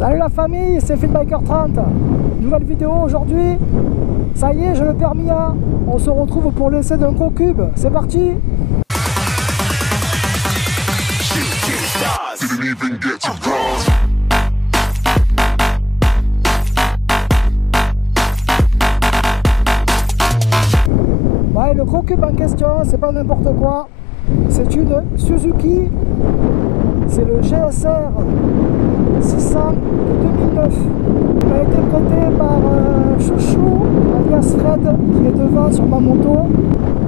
Salut la famille, c'est Philbiker 30. Nouvelle vidéo aujourd'hui. Ça y est, j'ai le permis A. On se retrouve pour l'essai d'un Co-Cube. C'est parti. Ouais, le Co-Cube en question, c'est pas n'importe quoi. C'est une Suzuki. C'est le GSR 600 de 2009. Il a été prêté par Chouchou, alias Fred, qui est devant sur ma moto.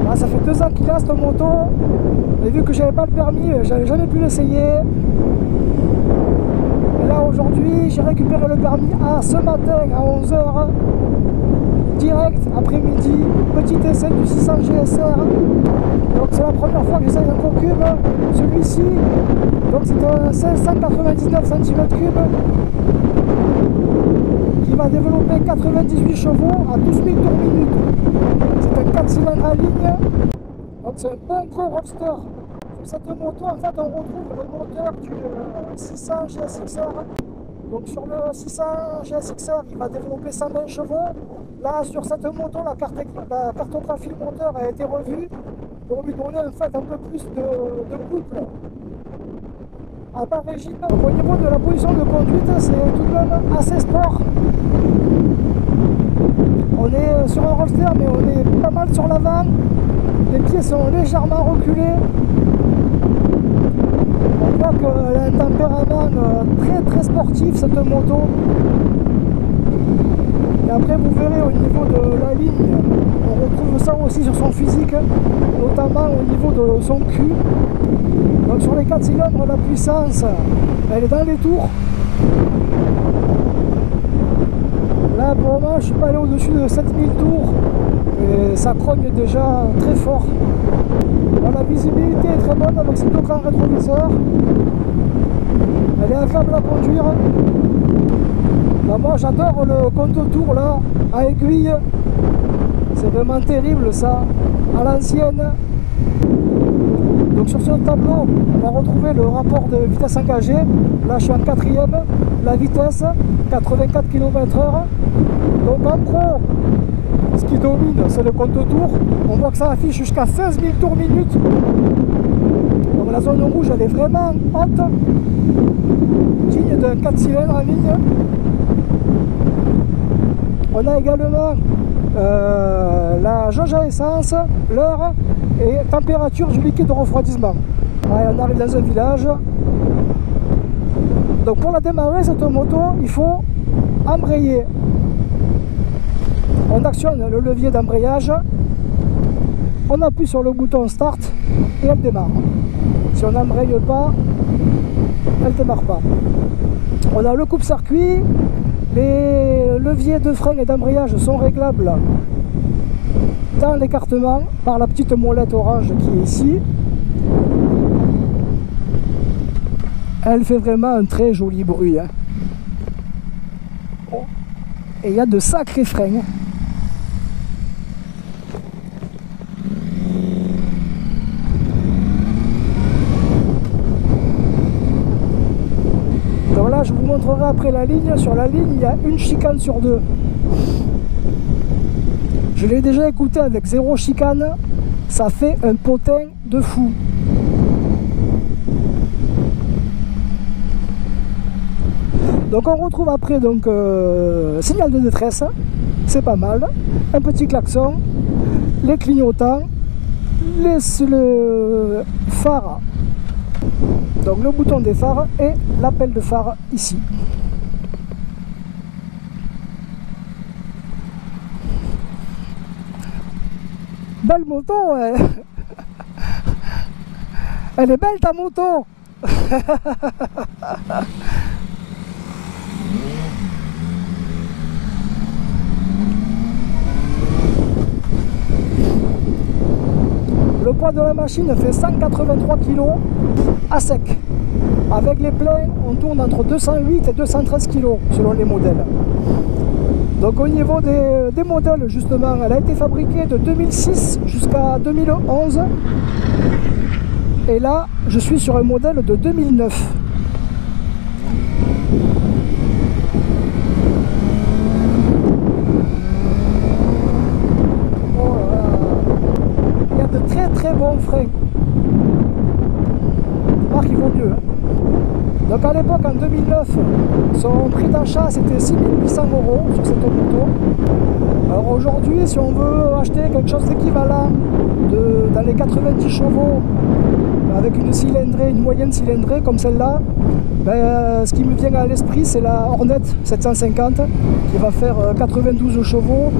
Là, ça fait 2 ans qu'il a cette moto. Et vu que j'avais pas le permis, j'avais jamais pu l'essayer. Et là aujourd'hui, j'ai récupéré le permis A ce matin à 11 h. Direct après-midi, petit essai du 600 GSR. Donc c'est la première fois que j'essaye un Co-Cube. Celui-ci, donc c'est un 599 cm3 qui va développer 98 chevaux à 12 000 tours minute. C'est un 4 cylindres à ligne. Donc c'est un bon gros roadster. Sur cette moto, en fait, on retrouve le moteur du 600 GSXR. Donc sur le 600 GSXR, il va développer 120 chevaux. Là, sur cette moto, la cartographie moteur a été revue pour lui donner en fait un peu plus de couple à bas régime. Donc, au niveau de la position de conduite, c'est tout de même assez sport. On est sur un roadster, mais on est pas mal sur l'avant. Les pieds sont légèrement reculés. On voit qu'elle a un tempérament très sportif, cette moto. Et après, vous verrez au niveau de la ligne, on retrouve ça aussi sur son physique, notamment au niveau de son cul. Donc sur les 4 cylindres, la puissance, elle est dans les tours. Là, pour le moment, je ne suis pas allé au-dessus de 7000 tours. Et ça crogne déjà très fort. Bon, la visibilité est très bonne avec ces 2 grands rétroviseurs. Elle est agréable à conduire. Ben, moi j'adore le compte-tour là, à aiguille. C'est vraiment terrible ça, à l'ancienne. Donc sur ce tableau, on va retrouver le rapport de vitesse engagée. Là je suis en 4e, la vitesse 84 km/h. Donc en gros, ce qui domine c'est le compte-tour. On voit que ça affiche jusqu'à 16 000 tours minute. Donc la zone rouge elle est vraiment haute, digne d'un 4 cylindres en ligne. On a également la jauge à essence, l'heure et température du liquide de refroidissement. Allez, on arrive dans un village. Donc pour la démarrer cette moto, il faut embrayer. On actionne le levier d'embrayage, on appuie sur le bouton start et elle démarre. Si on n'embraye pas, elle ne démarre pas. On a le coupe-circuit. Les leviers de frein et d'embrayage sont réglables dans l'écartement par la petite molette orange qui est ici. Elle fait vraiment un très joli bruit. Hein. Et il y a de sacrés freins. Donc là, je vous montrerai après la ligne. Sur la ligne, il y a une chicane sur 2. Je l'ai déjà écouté avec 0 chicane. Ça fait un potin de fou. Donc on retrouve après donc signal de détresse. C'est pas mal. Un petit klaxon. Les clignotants. Le phare. Donc le bouton des phares et l'appel de phare ici. Belle moto, elle est belle ta moto. Le poids de la machine fait 183 kg à sec. Avec les pleins, on tourne entre 208 et 213 kg selon les modèles. Donc au niveau des modèles, justement, elle a été fabriquée de 2006 jusqu'à 2011. Et là, je suis sur un modèle de 2009. l'époque, en 2009, son prix d'achat c'était 6 800 € sur cette moto. Alors aujourd'hui, si on veut acheter quelque chose d'équivalent dans les 90 chevaux, avec une cylindrée, une moyenne cylindrée comme celle-là, ben, ce qui me vient à l'esprit, c'est la Hornet 750 qui va faire 92 chevaux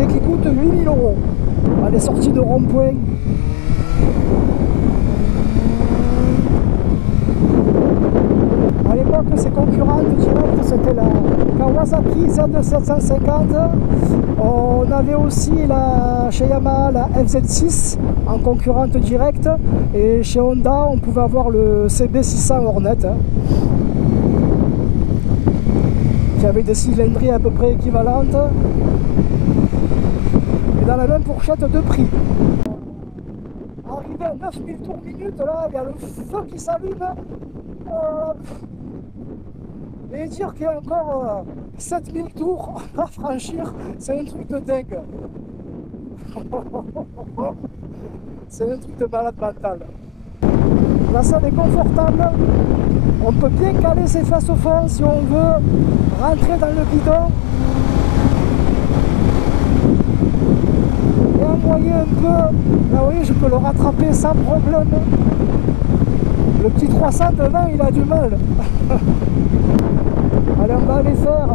et qui coûte 8 000 €. Elle est sortie de rond-point. À l'époque, ses concurrentes directes, c'était la Kawasaki Z750. On avait aussi chez Yamaha la FZ6 en concurrente directe. Et chez Honda, on pouvait avoir le CB600 Hornet, qui avait des cylindrées à peu près équivalentes. Et dans la même fourchette de prix. Arrivé à 9000 tours minute, là, il y a le feu qui s'allume. Et dire qu'il y a encore 7000 tours à franchir, c'est un truc de dingue. C'est un truc de malade mental. La salle est confortable. On peut bien caler ses fesses au fond si on veut rentrer dans le guidon. Et envoyer un peu. Là, vous voyez, je peux le rattraper sans problème. Le petit 300 devant, il a du mal. Allez, on va aller faire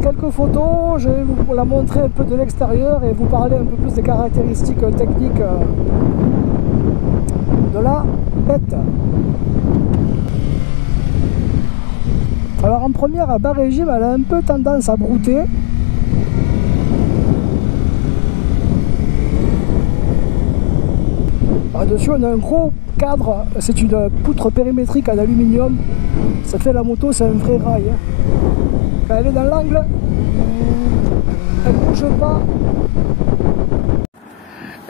quelques photos. Je vais vous la montrer un peu de l'extérieur et vous parler un peu plus des caractéristiques techniques de la bête. Alors en première, à bas régime, elle a un peu tendance à brouter. Dessus on a un gros cadre, c'est une poutre périmétrique en aluminium. Ça fait la moto, c'est un vrai rail. Quand elle est dans l'angle, elle ne bouge pas.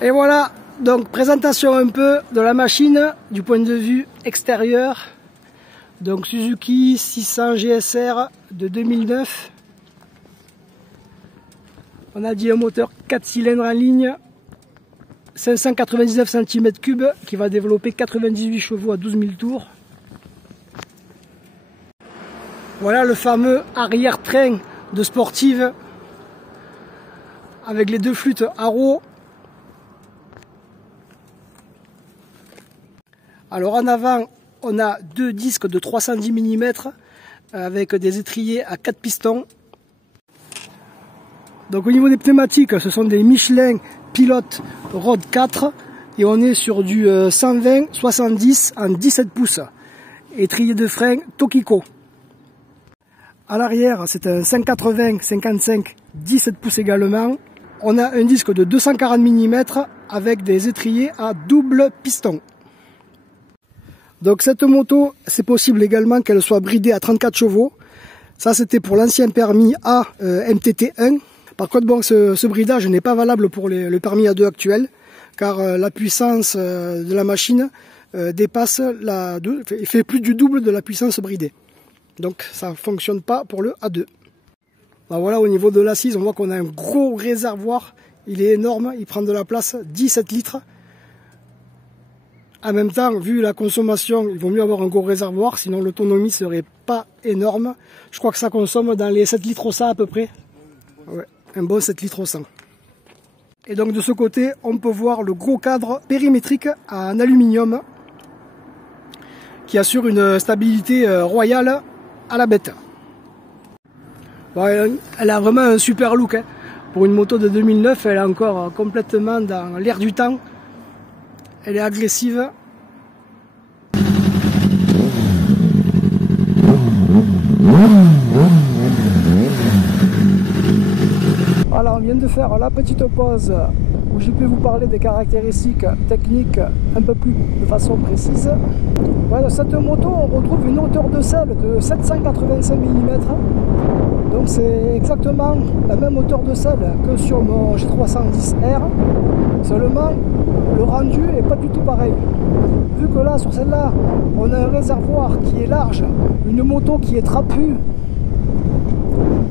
Et voilà, donc présentation un peu de la machine du point de vue extérieur. Donc Suzuki 600 GSR de 2009. On a dit un moteur 4 cylindres en ligne. 599 cm3 qui va développer 98 chevaux à 12 000 tours. Voilà le fameux arrière-train de sportive avec les deux flûtes Arrow. Alors en avant, on a deux disques de 310 mm avec des étriers à 4 pistons. Donc au niveau des pneumatiques, ce sont des Michelin Pilot Road 4 et on est sur du 120-70 en 17 pouces. Étrier de frein Tokiko. À l'arrière, c'est un 580-55 17 pouces également. On a un disque de 240 mm avec des étriers à double piston. Donc cette moto, c'est possible également qu'elle soit bridée à 34 chevaux. Ça c'était pour l'ancien permis A MTT1. Par contre, bon, ce bridage n'est pas valable pour le permis A2 actuel, car la puissance de la machine dépasse il fait plus du double de la puissance bridée. Donc ça ne fonctionne pas pour le A2. Ben voilà, au niveau de l'assise, on voit qu'on a un gros réservoir. Il est énorme, il prend de la place, 17 litres. En même temps, vu la consommation, il vaut mieux avoir un gros réservoir, sinon l'autonomie serait pas énorme. Je crois que ça consomme dans les 7 litres au 100 à peu près. Ouais, un bon 7 litres au 100. Et donc de ce côté, on peut voir le gros cadre périmétrique en aluminium qui assure une stabilité royale à la bête. Bon, elle a vraiment un super look. Hein. Pour une moto de 2009, elle est encore complètement dans l'air du temps. Elle est agressive. Voilà, on vient de faire la petite pause où j'ai pu vous parler des caractéristiques techniques un peu plus de façon précise. Voilà, cette moto, on retrouve une hauteur de selle de 785 mm. Donc c'est exactement la même hauteur de selle que sur mon G310R. Seulement, le rendu n'est pas du tout pareil. Vu que là, sur celle-là, on a un réservoir qui est large, une moto qui est trapue.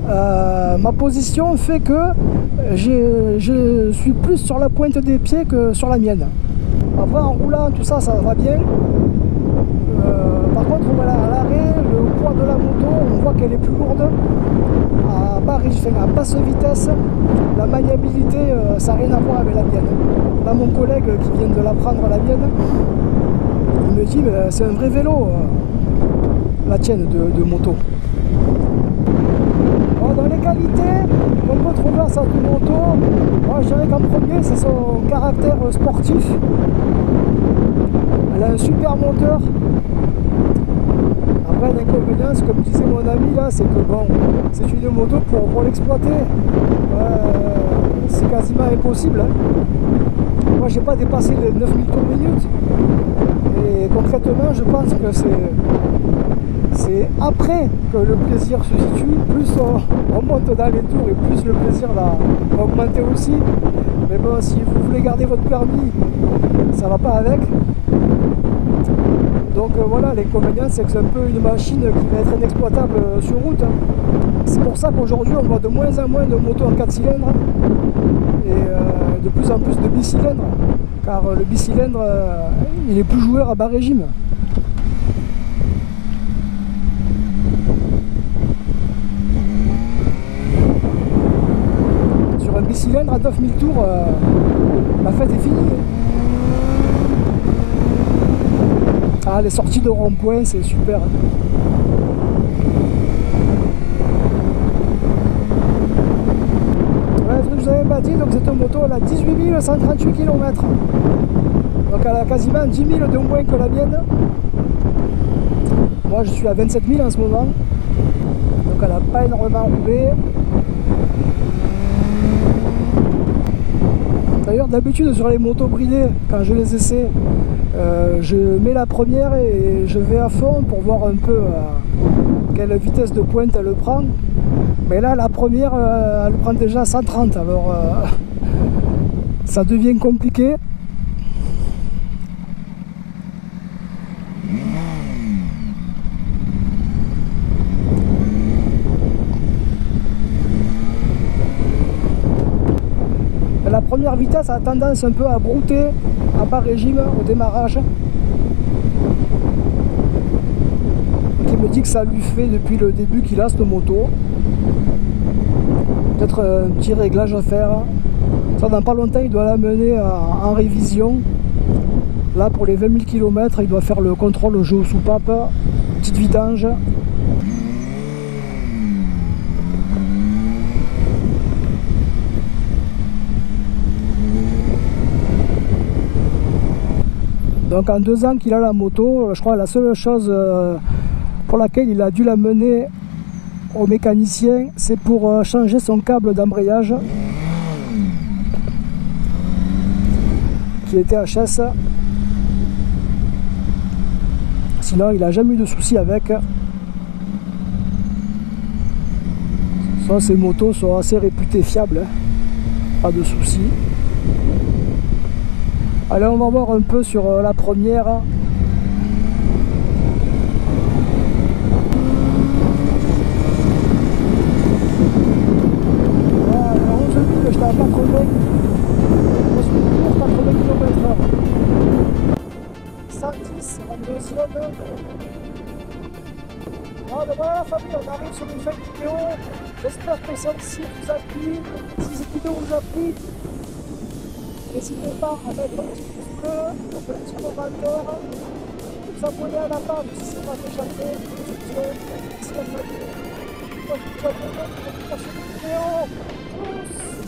Ma position fait que je suis plus sur la pointe des pieds que sur la mienne. Après en roulant tout ça, ça va bien. Par contre voilà, à l'arrêt, le de la moto, on voit qu'elle est plus lourde. À basse vitesse, la maniabilité, ça n'a rien à voir avec la mienne. Là, mon collègue qui vient de l'apprendre la mienne, il me dit, mais c'est un vrai vélo, la tienne de moto. Bon, dans les qualités qu'on peut trouver à cette moto, moi je dirais qu'en premier, c'est son caractère sportif. Elle a un super moteur. Après, l'inconvénient, comme disait mon ami là, c'est que bon, c'est une moto pour l'exploiter. C'est quasiment impossible. Hein. Moi, j'ai pas dépassé les 9000 tours minute. Et concrètement, je pense que c'est après que le plaisir se situe. Plus on monte dans les tours et plus le plaisir va augmenter aussi. Mais bon, si vous voulez garder votre permis, ça va pas avec. Donc voilà, l'inconvénient, c'est que c'est un peu une machine qui va être inexploitable sur route. Hein. C'est pour ça qu'aujourd'hui, on voit de moins en moins de motos en 4 cylindres et de plus en plus de bicylindres, car le bicylindre, il est plus joueur à bas régime. Sur un bicylindre à 9000 tours, la fête est finie. Ah, les sorties de rond-point, c'est super. Ouais, ce que je vous avais pas dit, donc cette moto, elle a 18 138 km. Donc elle a quasiment 10 000 de moins que la mienne. Moi, je suis à 27 000 en ce moment. Donc elle n'a pas énormément roulé. D'ailleurs, d'habitude, sur les motos bridées, quand je les essaie, je mets la première et je vais à fond pour voir un peu quelle vitesse de pointe elle prend. Mais là, la première, elle prend déjà 130, alors ça devient compliqué. La première vitesse a tendance un peu à brouter à bas régime au démarrage. Donc il me dit que ça lui fait depuis le début qu'il a cette moto. Peut-être un petit réglage à faire. Ça, dans pas longtemps, il doit l'amener en révision. Là, pour les 20 000 km, il doit faire le contrôle au jeu aux soupapes, petite vidange. Donc en 2 ans qu'il a la moto, je crois que la seule chose pour laquelle il a dû la mener au mécanicien, c'est pour changer son câble d'embrayage qui était HS. Sinon il n'a jamais eu de soucis avec. Ces motos sont assez réputées fiables, hein. Pas de soucis. Allez, on va voir un peu sur la première. Alors, je dis que j'étais à 80 km/h. 110 en deuxième. Bon, ben voilà la famille, on arrive sur une fin de vidéo. J'espère que celle-ci vous a plu. Si cette vidéo vous a plu, n'hésitez pas à mettre un petit pouce bleu, un petit commentaire, vous abonner à la page si ce n'est pas déjà fait. Merci à vous. Moi, je vous souhaite une prochaine vidéo. Tous.